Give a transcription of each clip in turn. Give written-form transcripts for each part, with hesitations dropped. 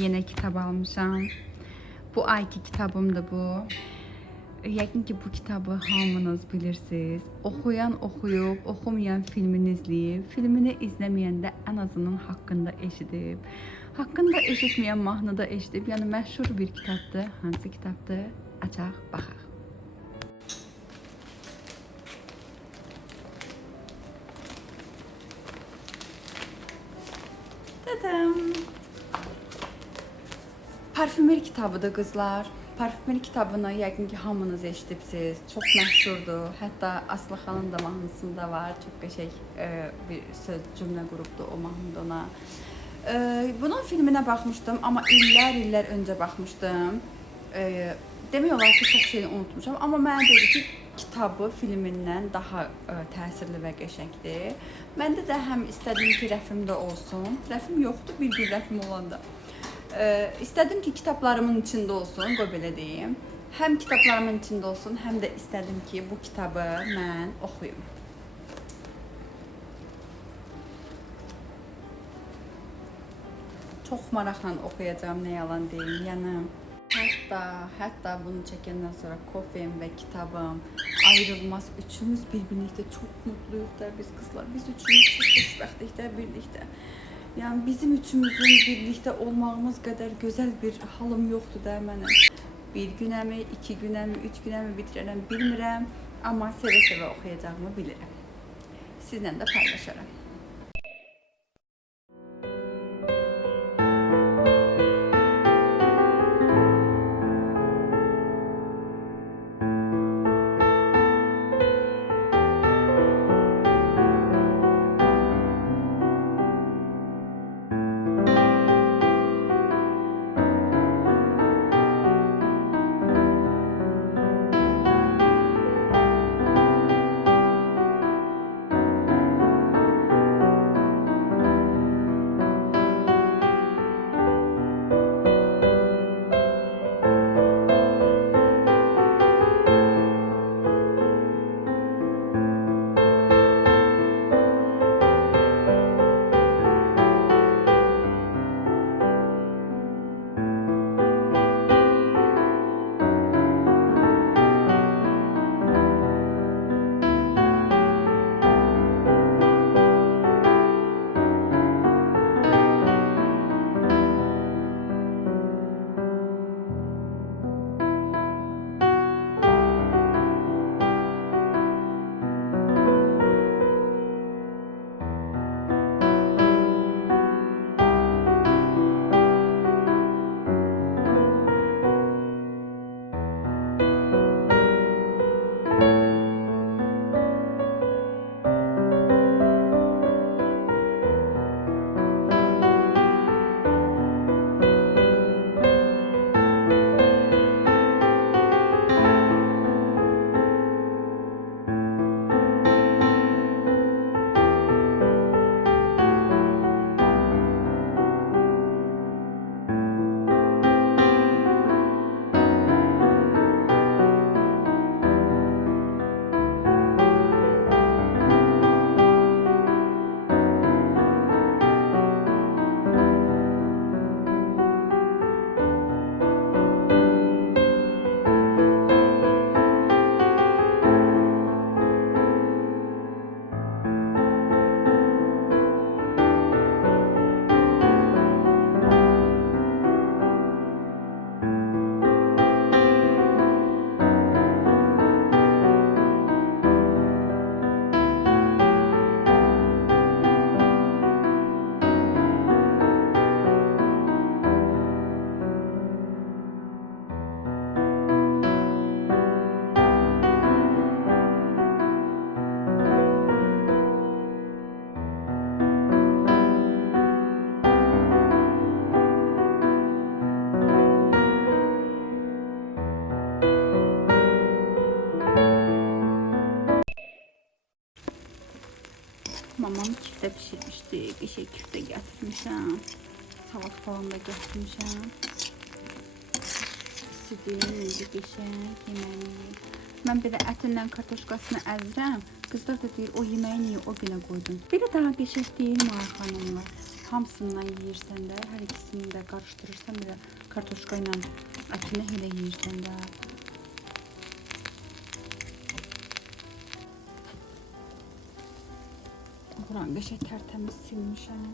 yeni kitab almışam. Bu ayki kitabım da bu. Yəqin ki bu kitabı hamınız bilirsiniz. Oxuyan oxuyub, oxumayan filmini izləyib, filmini izləməyən də ən azından haqqında eşidib. Haqqında eşitməyən mahnıda eşidib. Yəni məşhur bir kitabdır. Hansı kitabdır? Açaq, baxaq. Tadam! Parfümer kitabıdır qızlar. Parfümer kitabını yəqin ki hamınız eşidibsiz. Çox məşhurdur. Hətta Aslı xanım da mahnısında var. Çox qəşəng bir söz cümlə qurubdu o mahnıda ona. Bunun filminə baxmışdım, amma illər öncə baxmışdım. Demək olar ki çox şeyi unutmuşam, amma mənə dedi ki kitabı filmindən daha təsirli və qəşəngdir. Məndə də həm istədim ki rəfimdə olsun. Rəfim yoxdur, bir gün rəfim olanda. İstədim ki kitablarımın içində olsun, qoy belə deyim. Həm kitablarımın içində olsun, həm də istədim ki bu kitabı mən oxuyum. Çox maraqla oxuyacağam, nə yalan deyim. Yəni hətta bunu çəkəndən sonra kofem və kitabım ayrılmaz. Üçümüz bir-birlikdə çox mutluyuq da biz qızlar. Biz üçümüz çox xoşbəxtlikdə birlikdə. Yəni bizim üçümüzün birlikdə olmağımız qədər gözəl bir halım yoxdur da mənim. Bir günəmi, 2 günəmi, 3 günəmi bitirərəm bilmirəm, amma sevə-sevə oxuyacağımı bilirəm. Sizlə də paylaşaram. Mamam küfte pişirmişti. Qəşəng küfte gətirmişəm. Salat falan da gətirmişəm. Sidim, indi qəşəng yeməyi. Mən belə ətindən kartoşkasını əzirəm. Qızlar da deyir, o yeməyi niyə o günə qoydun? Belə daha qəşəng deyil mi xanımlar? hamısından yeyirsən də, hər ikisini də qarışdırırsan, belə kartoşka ilə ətini elə yeyirsən də. Buranı qəşəng tərtəmiz silmişəm.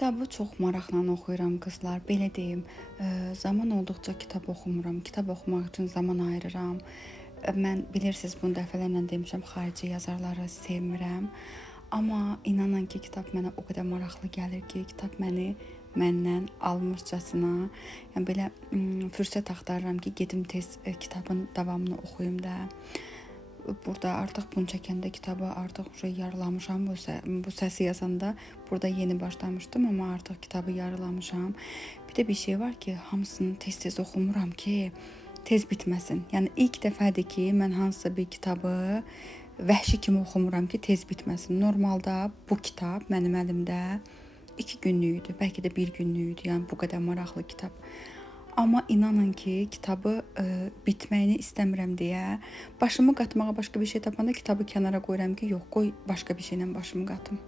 Kitabı çox maraqla oxuyuram qızlar. Belə deyim, zaman olduqca kitab oxumuram. Kitab oxumaq üçün zaman ayırıram. Mən bilirsiniz, bunu dəfələrlə demişəm, xarici yazarları sevmirəm. Amma inanın ki, kitab mənə o qədər maraqlı gəlir ki, kitab məni məndən almışcasına, yəni belə fürsət axtarıram ki, gedim tez kitabın davamını oxuyum da. Burada artıq bunu çəkəndə kitabı artıq yarılamışam. Bu səsi yazanda burada yeni başlamışdım, amma artıq kitabı yarılamışam. Bir də bir şey var ki, hamısını tez-tez oxumuram ki, tez bitməsin. Yəni ilk dəfədir ki, mən hansısa bir kitabı vəhşi kimi oxumuram ki, tez bitməsin. Normalda bu kitab mənim əlimdə 2 günlük idi, bəlkə də 1 günlük idi. Yəni bu qədər maraqlı kitab. Amma inanın ki, kitabı bitməyini istəmirəm deyə başımı qatmağa başqa bir şey tapanda kitabı kənara qoyuram ki, yox, qoy başqa bir şeylə başımı qatım.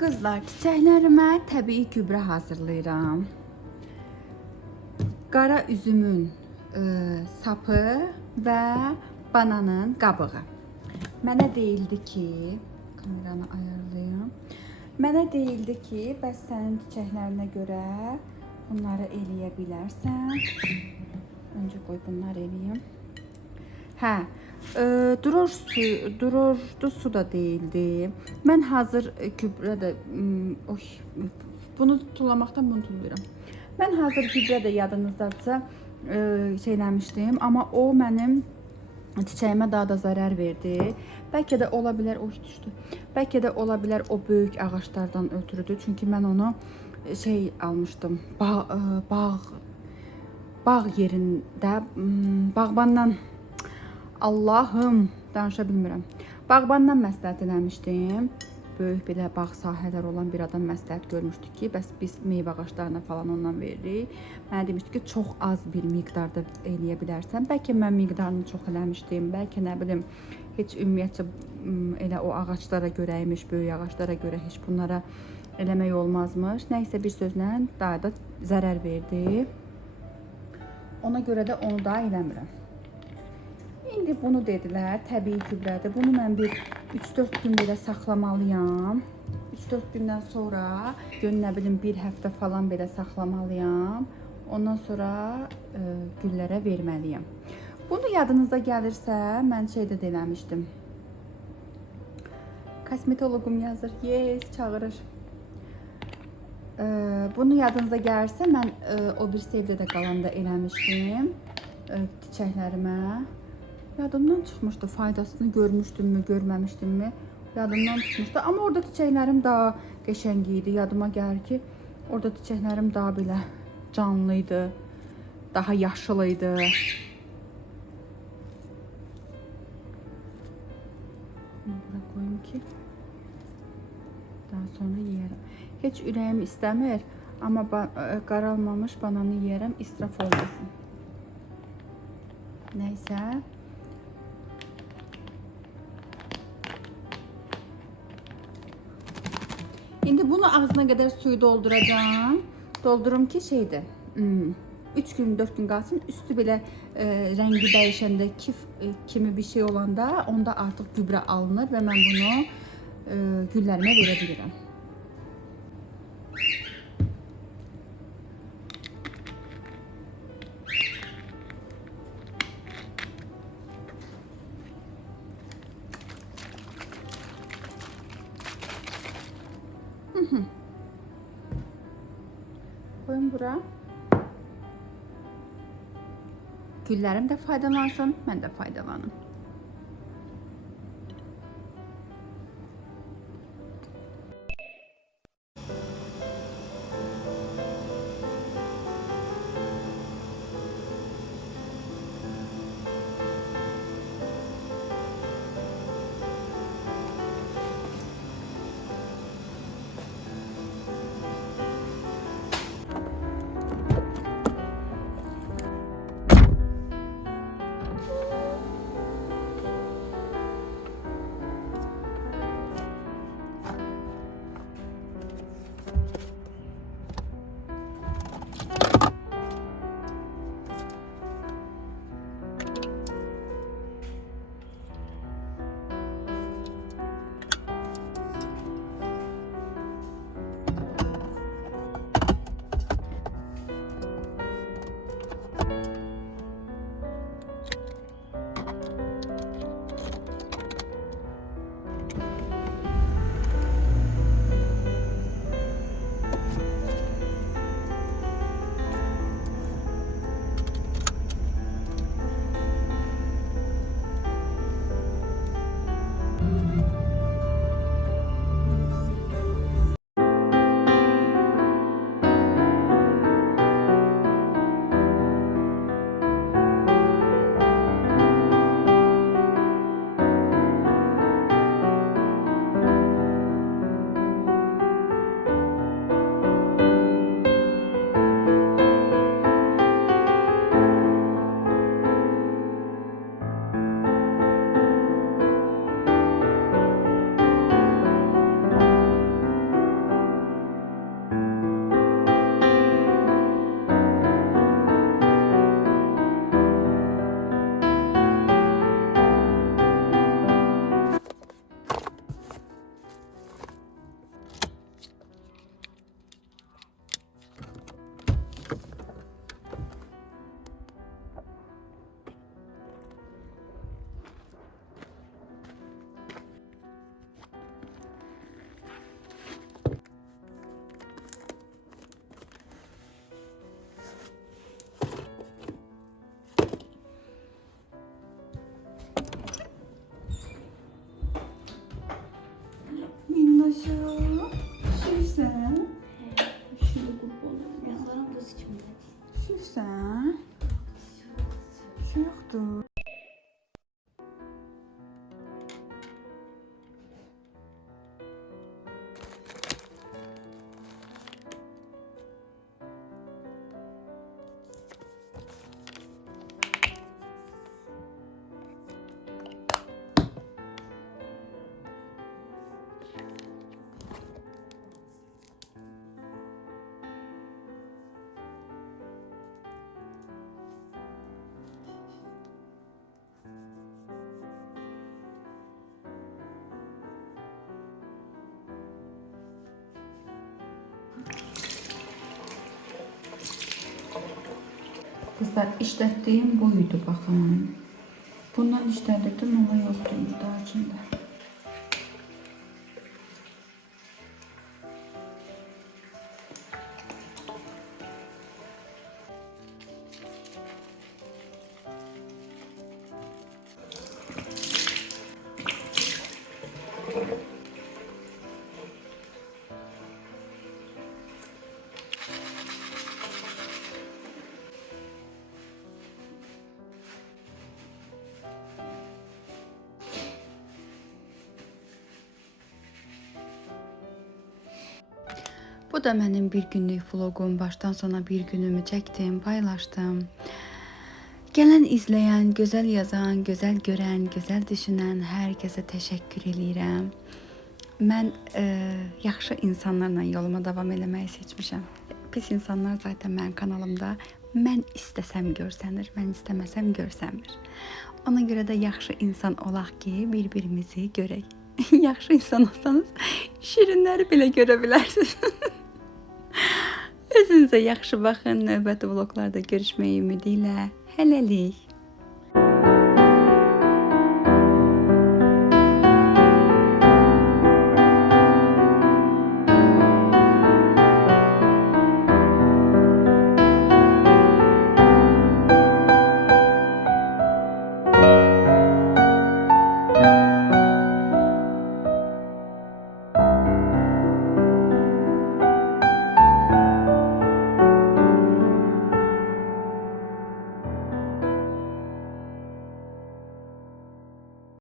Qızlar, çiçəklərimə təbii gübrə hazırlayıram. Qara üzümün sapı və bananın qabığı. Mənə deyildi ki, kameranı ayarlayım. Mənə deyildi ki, bəs sənin çiçəklərinə görə bunları eləyə bilərsən. Öncə qoy bunları eləyim. Hə, dururdu su da deyildi. Mən hazır gübrə də, bunu tullamaqdan bunu tullayıram. Mən hazır gübrə də yadınızdadsa şeyləmişdim, amma o mənim çiçəyimə daha da zarar verdi. Bəlkə də ola bilər, düşdü. Bəlkə də ola bilər o böyük ağaclardan ötürüdür. Çünki mən onu şey almışdım. Bağ yerində, bağbandan. Allahım, danışa bilmirəm. Bağbandan məsləhət eləmişdim. Böyük belə bağ sahələr olan bir adam məsləhət görmüşdü ki, bəs biz meyvə ağaclarına falan ondan veririk. Mənə demişdi ki, çox az bir miqdarda eləyə bilərsən. Bəlkə mən miqdarını çox eləmişdim, bəlkə nə bilim, heç ümumiyyətcə elə o ağaclara görə imiş, böyük ağaclara görə heç bunlara eləmək olmazmış. Nəysə bir sözlə daha da zərər verdi. Ona görə də onu da eləmirəm. İndi bunu dedilər, təbii gübrədir. Bunu mən bir 3-4 gün belə saxlamalıyam. 3-4 gündən sonra, nə bilim, bir həftə falan belə saxlamalıyam. Ondan sonra güllərə verməliyəm. Bunu yadınıza gəlirsə, mən şeydə də eləmişdim. Kosmetoloqum yazır, yes, çağırır. Bunu yadınıza gəlirsə, mən o bir evdə də qalanda eləmişdim çiçəklərimə. Yadımdan çıxmışdı, faydasını görmüşdümmü, görməmişdimmi? Yadımdan çıxmışdı. Amma orada çiçəklərim daha qəşəng idi. Yadıma gəlir ki, orada çiçəklərim daha belə canlıydı, daha yaşılıydı. Bura koyayım ki, daha sonra yiyərəm. Heç ürəyim istəmir, amma qaralmamış bananı yiyərəm, israf olmasın. Nəysə. İndi bunu ağzına qədər suyu dolduracağım. Doldurum ki şeydir. 3 gün, 4 gün qalsın. Üstü belə rəngi dəyişəndə, kif kimi bir şey olanda onda artıq gübrə alınır və mən bunu güllərimə verə bilirəm. Koyun bura. Güllərim də faydalansın, mən də faydalanım. Minnoşum, şursan. Şunu kurban. Ayaklarım da sıçmadı. Şursan. Su yoktu. Kızlar işlətdiyim buydu baxın. Bundan işlətdim ama yoxdur burada içində. Bu da mənim bir günlük vloqum. Başdan sona bir günümü çəkdim, paylaşdım. Gələn, izləyən, gözəl yazan, gözəl görən, gözəl düşünən hər kəsə təşəkkür eləyirəm. Mən yaxşı insanlarla yoluma davam eləməyi seçmişəm. Pis insanlar zaten mənim kanalımda mən istəsəm görsənir, mən istəməsəm görsənmir. Ona görə də yaxşı insan olaq ki, bir-birimizi görək. Yaxşı insan olsanız şirinləri belə görə bilərsiniz. Özünüzə yaxşı baxın. Növbəti vloglarda görüşməyi ümidi ilə. Hələlik.